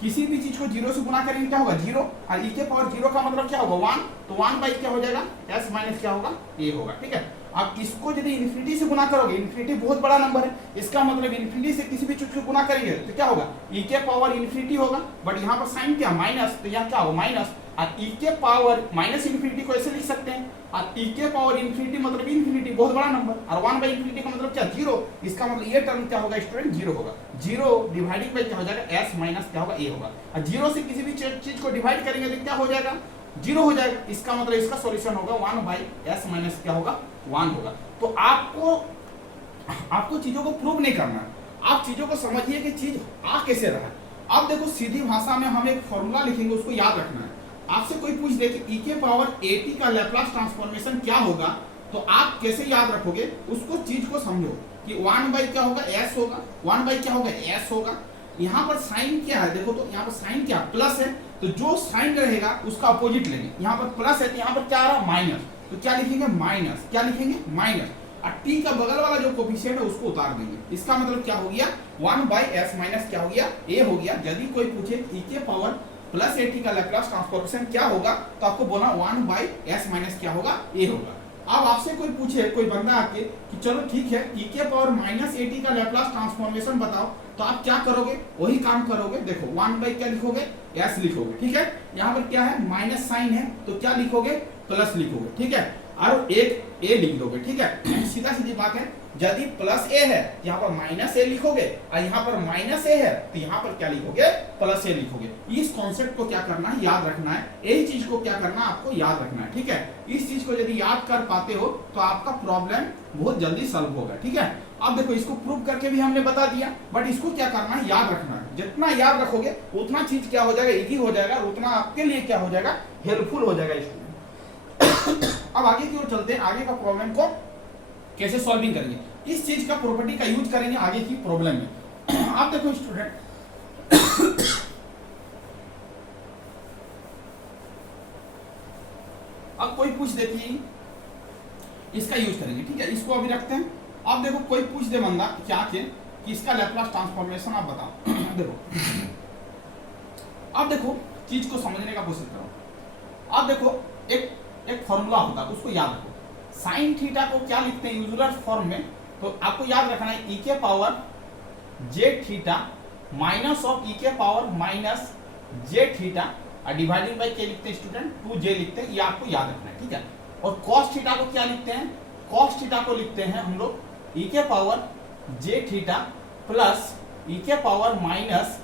किसी भी चीज को 0 से गुना करेंगे क्या होगा 0, और e के पावर 0 का मतलब क्या होगा 1, तो 1 बाई क्या हो जाएगा s माइनस क्या होगा a होगा, ठीक है। अब इसको यदि इन्फिनिटी से गुना करोगे, इन्फिनिटी बहुत बड़ा नंबर है, इसका मतलब इन्फिनिटी से किसी भी चीज को गुना करेंगे तो क्या होगा e के पावर इन्फिनिटी होगा, बट यहाँ पर साइन क्या माइनस, तो यहाँ क्या होगा माइनस, और e के पावर माइनस इन्फिनिटी को ऐसे लिख सकते हैं, और e के पावर इन्फिनिटी मतलब इन्फिनिटी बहुत बड़ा नंबर, और 1 बाई इन्फिनिटी का मतलब क्या 0, इसका मतलब ये टर्म क्या होगा स्टूडेंट 0 होगा। 0 डिवाइडिंग बाई क्या हो जाएगा s माइनस क्या होगा a होगा, और 0 से किसी भी चीज को डिवाइड करेंगे तो क्या हो जाएगा 0 हो जाएगा, इसका मतलब इसका सॉल्यूशन होगा 1 बाई s माइनस क्या होगा 1 होगा। तो आपको चीजों को प्रूव नहीं करना, आप चीजों को समझिए कि चीज आ कैसे रहा है। अब देखो सीधी भाषा में हम एक फॉर्मूला लिखेंगे, उसको याद रखना है। आपसे कोई पूछ दे कि e के पावर at का लैप्लास ट्रांसफॉर्मेशन क्या होगा, तो आप कैसे याद रखोगे उसको, चीज को समझो कि 1 बाई क्या होगा s होगा, 1 बाई क्या होगा s होगा। यहाँ पर साइन क्या है देखो, तो यहाँ पर साइन क्या प्लस है, तो जो साइन रहेगा उसका अपोजिट लेंगे। यहाँ पर प्लस है तो यहाँ पर क्या आ रहा है माइनस, तो क्या लिखेंगे माइनस, क्या लिखेंगे माइनस, और t का बगल वाला जो कोफिशिएंट है उसको उतार देंगे। इसका मतलब क्या हो गया 1 बाई s माइनस क्या हो गया a हो गया। यदि कोई पूछे e के पावर प्लस at का लैप्लास ट्रांसफॉर्मेशन क्या होगा, तो आपको बोलना 1 बाई s माइनस क्या होगा a होगा। अब आपसे कोई पूछे, कोई बंदा आके कि चलो ठीक है e के पावर माइनस ए टी का लैप्लास ट्रांसफॉर्मेशन बताओ, तो आप क्या करोगे, वही काम करोगे। देखो 1 बाई क्या लिखोगे, s लिखोगे, ठीक है। यहाँ पर क्या है, माइनस साइन है, तो क्या लिखोगे, प्लस लिखोगे, ठीक है। और एक a लिख दोगे, ठीक है। सीधा सीधी बात है, यदि प्लस a है यहाँ पर माइनस a लिखोगे, और यहाँ पर माइनस a है तो यहाँ पर क्या लिखोगे, प्लस a लिखोगे। इस कॉन्सेप्ट को क्या करना है, याद रखना है। यही चीज को क्या करना है, आपको याद रखना है, ठीक है। इस चीज को यदि याद कर पाते हो तो आपका प्रॉब्लम बहुत जल्दी सॉल्व होगा, ठीक है। अब देखो इसको प्रूव करके भी हमने बता दिया, बट इसको क्या करना है, याद रखना है। जितना याद रखोगे उतना चीज क्या हो जाएगा, इजी हो जाएगा, और उतना आपके लिए क्या हो जाएगा, हेल्पफुल हो जाएगा स्टूडेंट। अब आगे की ओर चलते हैं, आगे का प्रॉब्लम को कैसे सॉल्विंग करेंगे, इस चीज का प्रॉपर्टी का यूज करेंगे आगे की प्रॉब्लम में। आप देखो स्टूडेंट, अब कोई पूछ देखिए, इसका यूज करेंगे, ठीक है। इसको अभी रखते हैं। अब देखो कोई पूछ दे बंदा क्या कि इसका लैप्लास ट्रांसफॉर्मेशन आप बताओ। देखो अब देखो चीज को समझने का कोशिश करो। अब देखो एक फॉर्मूला होता है, उसको याद रखो। साइन थीटा को क्या लिखते हैं यूजुअल फॉर्म में, तो आपको याद रखना है e के power J theta minus of e के पावर माइनस जे थीटा, और डिवाइडिंग बाय क्या लिखते हैं स्टूडेंट, 2j लिखते हैं, ये आपको याद रखना है, ठीक है। और cos थीटा को क्या लिखते हैं, cos थीटा को लिखते हैं हम लोग e के power J theta plus e के power minus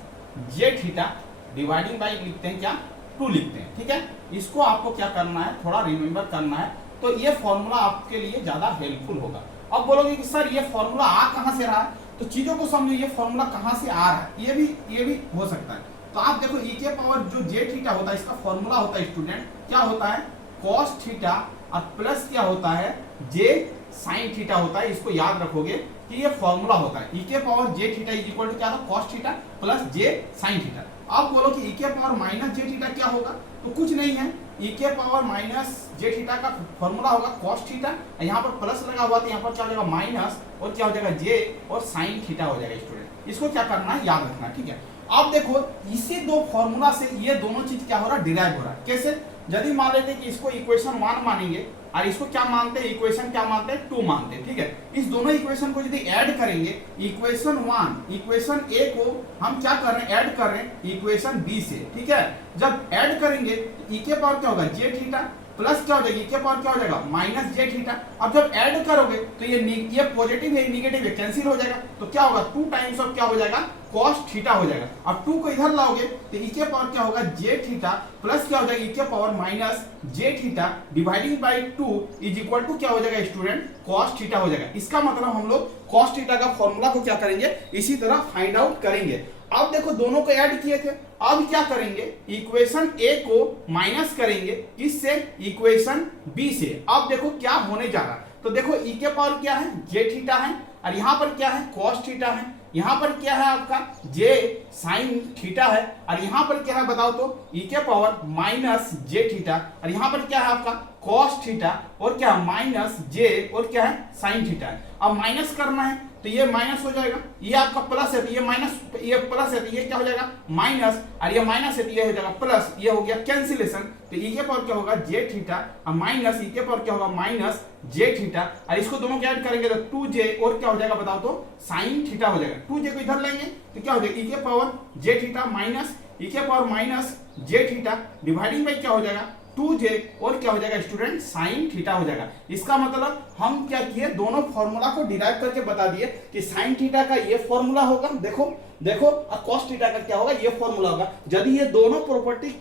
J theta, dividing bye लिखते हैं क्या, 2 लिखते हैं, ठीक है। इसको आपको क्या करना है, थोड़ा रिमेंबर करना है, तो ये फॉर्मूला आपके लिए ज्यादा हेल्पफुल होगा। अब बोलोगे कि सर ये फॉर्मूला आ कहां से रहा है, तो चीजों को समझो, ये फॉर्मूला कहां से आ रहा है, ये भी हो सकता है। तो आप देखो e के पावर जो जे थीटा होता है, इसका फॉर्मूला होता है स्टूडेंट, क्या होता है, cos थीटा, और प्लस क्या होता है, जे साइन थीटा होता है। इसको याद रखोगे कि ये फॉर्मूला होता है, e के power J theta is equal to क्या था, cos theta plus J sine theta. अब बोलो कि e के पावर माइनस जे थीटा क्या होगा, तो कुछ नहीं है, e के पावर माइनस जे थीटा का फॉर्मूला होगा cos थीटा, यहाँ पर प्लस लगा हुआ तो यहाँ पर क्या हो जाएगा माइनस, और क्या हो जाएगा जे, और साइन थीटा हो जाएगा स्टूडेंट। इसको क्या करना है, याद रखना है, ठीक है। अब देखो इसी दो फॉर्मूला से ये दोनों चीज क्या हो रहा है, डिराइव हो रहा है। कैसे, यदि मान लेते हैं कि इसको इक्वेशन 1 मानेंगे, और इसको क्या मानते हैं, इक्वेशन क्या मानते हैं, 2 मानते हैं, ठीक है। इस दोनों इक्वेशन को यदि ऐड करेंगे, इक्वेशन 1 इक्वेशन ए को हम क्या कर रहे हैं, ऐड कर रहे हैं इक्वेशन बी से, ठीक है। जब ऐड करेंगे e के पावर क्या होगा, जे थीटा, प्लस क्या हो जाएगा, e के पावर क्या हो जाएगा, माइनस जे थीटा। अब जब ऐड करोगे तो ये पॉजिटिव है, नेगेटिव है, कैंसिल हो जाएगा, तो क्या होगा, 2 टाइम्स ऑफ क्या हो जाएगा, cos थीटा हो जाएगा। अब 2 को इधर लाओगे तो e के पावर क्या होगा, जे थीटा, प्लस क्या हो जाएगा, e के power minus J theta, dividing by 2 is equal to क्या हो जाएगा स्टूडेंट, cos थीटा हो जाएगा। इसका मतलब हम लोग cos थीटा का फॉर्मूला को क्या करेंगे, इसी तरह फाइंड आउट करेंगे। अब देखो दोनों को ऐड किए थे, अब क्या करेंगे, इक्वेशन ए को माइनस करेंगे किससे, इक्वेशन बी से। अब देखो क्या होने जा रहा है, तो देखो e के पावर क्या है, जे थीटा है, और यहाँ पर क्या है, cos थीटा है, यहाँ पर क्या है आपका जे साइन थीटा है, और यहाँ पर क्या है बताओ तो, e के पावर माइनस जे थीटा, और यहाँ पर क्या है आपका cos थीटा, और क्या माइनस जे, और क्या है साइन थीटा है। अब माइनस करना है तो ये माइनस हो जाएगा, ये आपका प्लस है तो ये माइनस, ये प्लस है तो ये क्या हो जाएगा माइनस, और ये माइनस है तो ये हो जाएगा प्लस, ये हो गया कैंसिलेशन। तो e के पावर क्या होगा, जे थीटा, और माइनस e के पावर क्या होगा, माइनस जे थीटा, और इसको दोनों को ऐड करेंगे तो 2j, और क्या हो जाएगा बताओ तो, साइन थीटा हो जाएगा। 2j को इधर लेंगे तो क्या हो जाएगा, e के power J theta minus e के power minus J theta, dividing bye क्या हो जाएगा 2j, और क्या हो जाएगा स्टूडेंट, साइन थीटा हो जाएगा। इसका मतलब हम क्या किए, दोनों फॉर्मूला को डिराइव करके बता दिए कि साइन थीटा का ये फॉर्मूला होगा, देखो, और cos थीटा का क्या होगा, ये फॉर्मूला होगा। यदि ये दोनों प्रॉपर्टी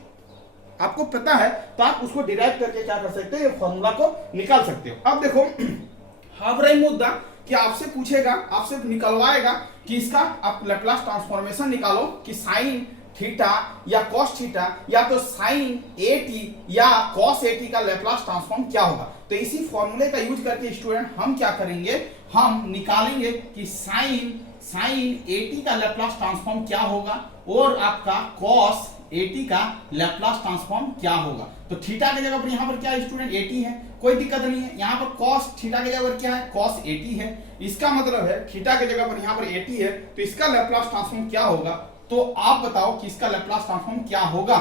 आपको पता है तो आप उसको डिराइव करके क्या कर सकते हो, ये फॉर्मूला को निकाल सकते हो। अब देखो अब रही मुद्दा कि आपसे पूछेगा, आपसे निकलवाएगा कि इसका आप लैप्लास ट्रांसफॉर्मेशन निकालो कि साइन थीटा या cos थीटा या तो साइन एटी या cos एटी का लैप्लास ट्रांसफॉर्म क्या होगा। तो इसी फॉर्मूले का यूज करके स्टूडेंट हम क्या करेंगे, हम निकालेंगे कि साइन एटी का लैप्लास ट्रांसफॉर्म क्या होगा, और आपका cos एटी का लैप्लास ट्रांसफॉर्म क्या होगा। तो थीटा की जगह पर यहाँ पर क्या है स्टूडेंट, एटी है, कोई दिक्कत नहीं है। यहाँ पर cos थीटा की जगह पर क्या है, cos एटी है। इसका मतलब है थीटा की जगह पर यहाँ पर एटी है, तो इसका लैप्लास ट्रांसफॉर्म क्या होगा। तो आप बताओ कि इसका लैप्लास ट्रांसफॉर्म क्या होगा।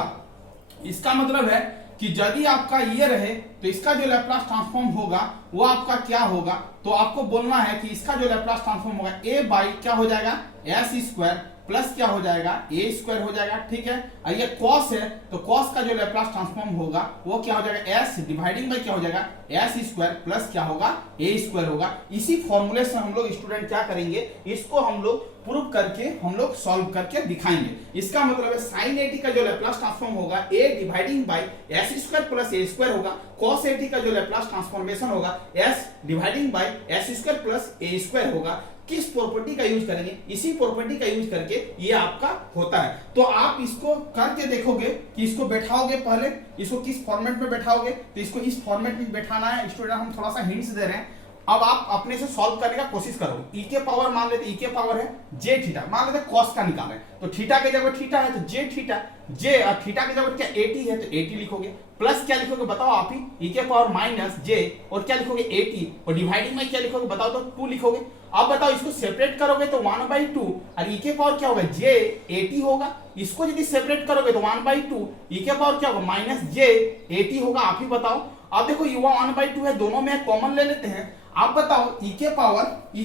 इसका मतलब है कि यदि आपका ये रहे तो इसका जो लैप्लास ट्रांसफॉर्म होगा वो आपका क्या होगा, तो आपको बोलना है कि इसका जो लैप्लास ट्रांसफॉर्म होगा a बाई क्या हो जाएगा एस स्क्वायर प्लस क्या हो जाएगा ए स्क्वायर हो जाएगा। ठीक है, और ये कॉस है तो कॉस का जो लैप्लास ट्रांसफॉर्म होगा वो क्या हो जाएगा एस डिवाइडिंग बाई क्या हो जाएगा एस स्क्वायर प्लस क्या होगा ए स्क्वायर होगा। इसी फॉर्मूले से हम लोग स्टूडेंट क्या करेंगे, इसको हम लोग प्रूव करके हम लोग सॉल्व करके दिखाएंगे। इसका मतलब है साइन 80 का जो लैप्लास ट्रांसफॉर्म होगा a dividing by S square plus A square होगा, cos 80 का जो लैप्लास ट्रांसफॉर्मेशन होगा s dividing by S square plus A square होगा। किस प्रॉपर्टी का यूज करेंगे, इसी प्रॉपर्टी का यूज करके ये आपका होता है। तो आप इसको करके देखोगे कि इसको बैठाओगे, पहले इसको किस फॉर्मेट में बैठाओगे, तो इसको इस फॉर्मेट में बैठाना है। स्टूडेंट हम थोड़ा सा हिंट्स दे रहे हैं, अब आप अपने से सॉल्व करने का कोशिश करो। ई के पावर मान लेते, ई के पावर है जे थीटा, मान लेते कॉस का निकाल रहे हैं तो थीटा के जगह थीटा है तो जे थीटा, जे और थीटा के जगह क्या 80 है तो 80 लिखोगे, प्लस क्या लिखोगे बताओ आप ही, ई के पावर माइनस जे और क्या लिखोगे 80 और डिवाइडिंग में क्या लिखोगे बताओ तो 2 लिखोगे। अब बताओ इसको सेपरेट करोगे तो 1/2 और ई के पावर क्या होगा जे 80 होगा, इसको यदि सेपरेट करोगे तो 1/2 ई के पावर क्या होगा माइनस जे 80 होगा। आप ही बताओ। अब देखो ये 1/2 है, दोनों में कॉमन ले लेते हैं। आप बताओ ई के पावर ये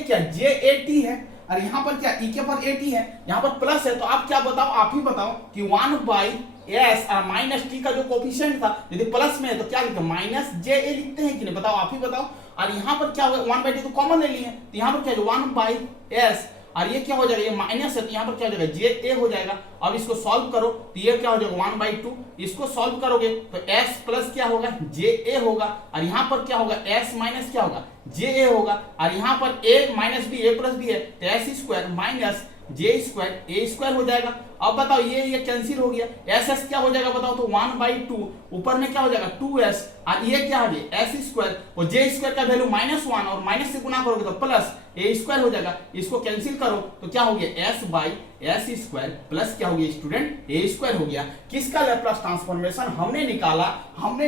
क्या J80 है और यहाँ पर क्या ई के पावर 80 है, यहाँ पर प्लस है तो आप क्या बताओ, आप ही बताओ कि 1/s और माइनस टी का जो कोफिशिएंट था यदि प्लस में है तो क्या लिखते हैं माइनस जे ए लिखते हैं कि नहीं, बताओ आप ही बताओ। और यहाँ पर क्या होगा 1/2 तो कॉमन ले लिए तो यहाँ पर क्या है 1/s और ये क्या हो जाएगा, ये माइनस है तो यहाँ पर क्या हो जाएगा जे ए हो जाएगा। अब इसको सॉल्व करो तो ये क्या हो जाएगा 1/2, इसको सॉल्व करोगे तो s प्लस क्या होगा जे ए होगा और यहाँ पर क्या होगा s माइनस क्या होगा जे ए होगा और यहाँ पर a minus B A plus B है तो s square minus J square A square हो जाएगा। अब बताओ ये कैंसिल हो गया, एस एस क्या हो जाएगा बताओ तो 1/2 ऊपर में क्या हो जाएगा 2s और ये क्या आ गया एस स्क्वायर और जे स्क्वायर का वैल्यू -1 और माइनस से गुना करोगे तो प्लस ए स्क्वायर हो जाएगा। इसको कैंसिल करो तो क्या हो गया s by S square plus क्या हो गया स्टूडेंट ए स्क्वायर हो गया। किसका लैप्लास ट्रांसफॉर्मेशन हमने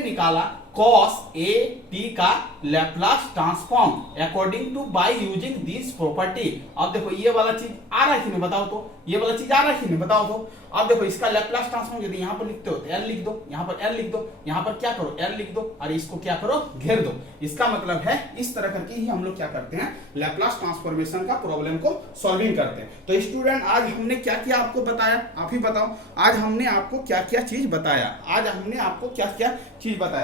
निकाला cos a t का Laplace transform according to by using this property. अब देखो ये वाला चीज आ रहा है कि नहीं बताओ तो, ये वाला चीज आ रहा है कि नहीं बताओ तो। अब देखो इसका लैप्लास ट्रांसफॉर्म यदि यहाँ पर लिखते हो तो l लिख दो, यहाँ पर l लिख दो, यहाँ पर क्या करो l लिख दो और इसको क्या करो घेर दो। इसका मतलब है इस तरह करके ही हम लोग क्या करते हैं लैप्लास ट्रांसफॉर्मेशन का प्रॉब्लम को सॉल्विंग करते हैं। तो स्टूडेंट आज हमने क्या क्या आपको बताया, आप ही बताओ आज हमने आपको क्या क्या चीज बताया,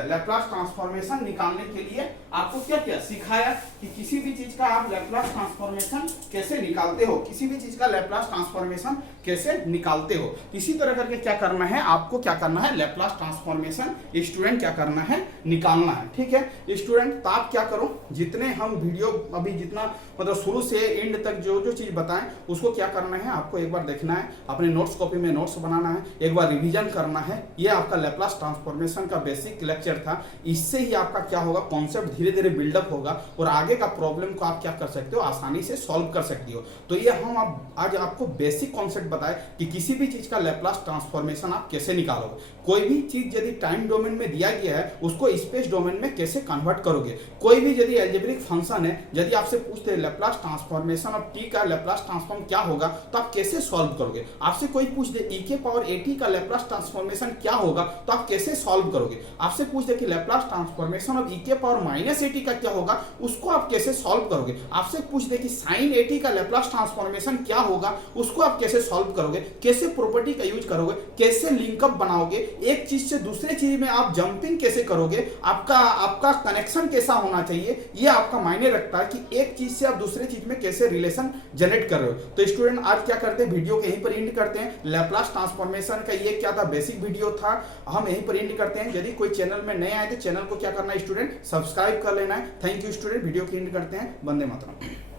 लैप्लास ट्रांसफॉर्मेशन निकालने के लिए आपको क्या क्या सिखाया कि किसी भी चीज का आप लैप्लास ट्रांसफॉर्मेशन कैसे निकालते हो, किसी भी चीज का लैप्लास ट्रांसफॉर्मेशन कैसे निकालते हो। इसी तरह करके क्या करना है आपको, क्या करना है लैप्लास ट्रांसफॉर्मेशन स्टूडेंट क्या करना है निकालना है। ठीक है स्टूडेंट, तो आप क्या करो जितने हम वीडियो अभी जितना मतलब शुरू से एंड तक जो जो चीज बताएं उसको क्या करना है आपको एक बार देखना है, अपने नोट्स कॉपी में नोट्स बनाना है, एक बार रिवीजन करना है। ये आपका लैप्लास ट्रांसफॉर्मेशन का बेसिक लेक्चर था, इससे ही आपका क्या होगा कॉन्सेप्ट धीरे धीरे बिल्डअप होगा और आगे का प्रॉब्लम को आप क्या कर सकते हो आसानी से सॉल्व कर सकते हो। तो ये हम आज आपको बेसिक कॉन्सेप्ट बताए कि किसी भी चीज का लैप्लास ट्रांसफॉर्मेशन आप कैसे निकालोगे, कोई भी चीज यदि टाइम डोमेन में दिया गया है उसको स्पेस डोमेन में कैसे कन्वर्ट करोगे, कोई भी यदि अलजेब्रिक फंक्शन है यदि आपसे पूछते हैं लैप्लास ट्रांसफॉर्मेशन ऑफ टी का लैप्लास ट्रांसफॉर्म क्या होगा तो आप कैसे सॉल्व करोगे। आपसे कोई पूछ दे ई के पावर 80 का लैप्लास ट्रांसफॉर्मेशन क्या होगा तो आप कैसे सॉल्व करोगे। आपसे पूछ दे कि लैप्लास ट्रांसफॉर्मेशन ऑफ ई के पावर -80 का क्या होगा उसको आप कैसे सॉल्व करोगे। आपसे पूछ दे कि साइन 80 का लैप्लास ट्रांसफॉर्मेशन क्या होगा उसको आप कैसे सॉल्व करोगे, कैसे प्रॉपर्टी का यूज करोगे, कैसे लिंकअप बनाओगे, एक चीज से दूसरे चीज में आप जंपिंग कैसे करोगे, आपका कनेक्शन कैसा होना चाहिए, ये आपका मायने रखता है कि एक चीज से आप दूसरे चीज में कैसे रिलेशन जनरेट कर रहे हो। तो स्टूडेंट आज क्या करते हैं वीडियो के यहीं पर एंड करते हैं। लैप्लास ट्रांसफॉर्मेशन का ये क्या था बेसिक वीडियो था, हम यहीं पर एंड करते हैं। यदि कोई चैनल में नए आए तो चैनल को क्या करना है स्टूडेंट सब्सक्राइब कर लेना है। थैंक यू स्टूडेंट, वीडियो की एंड करते हैं। वंदे मातरम।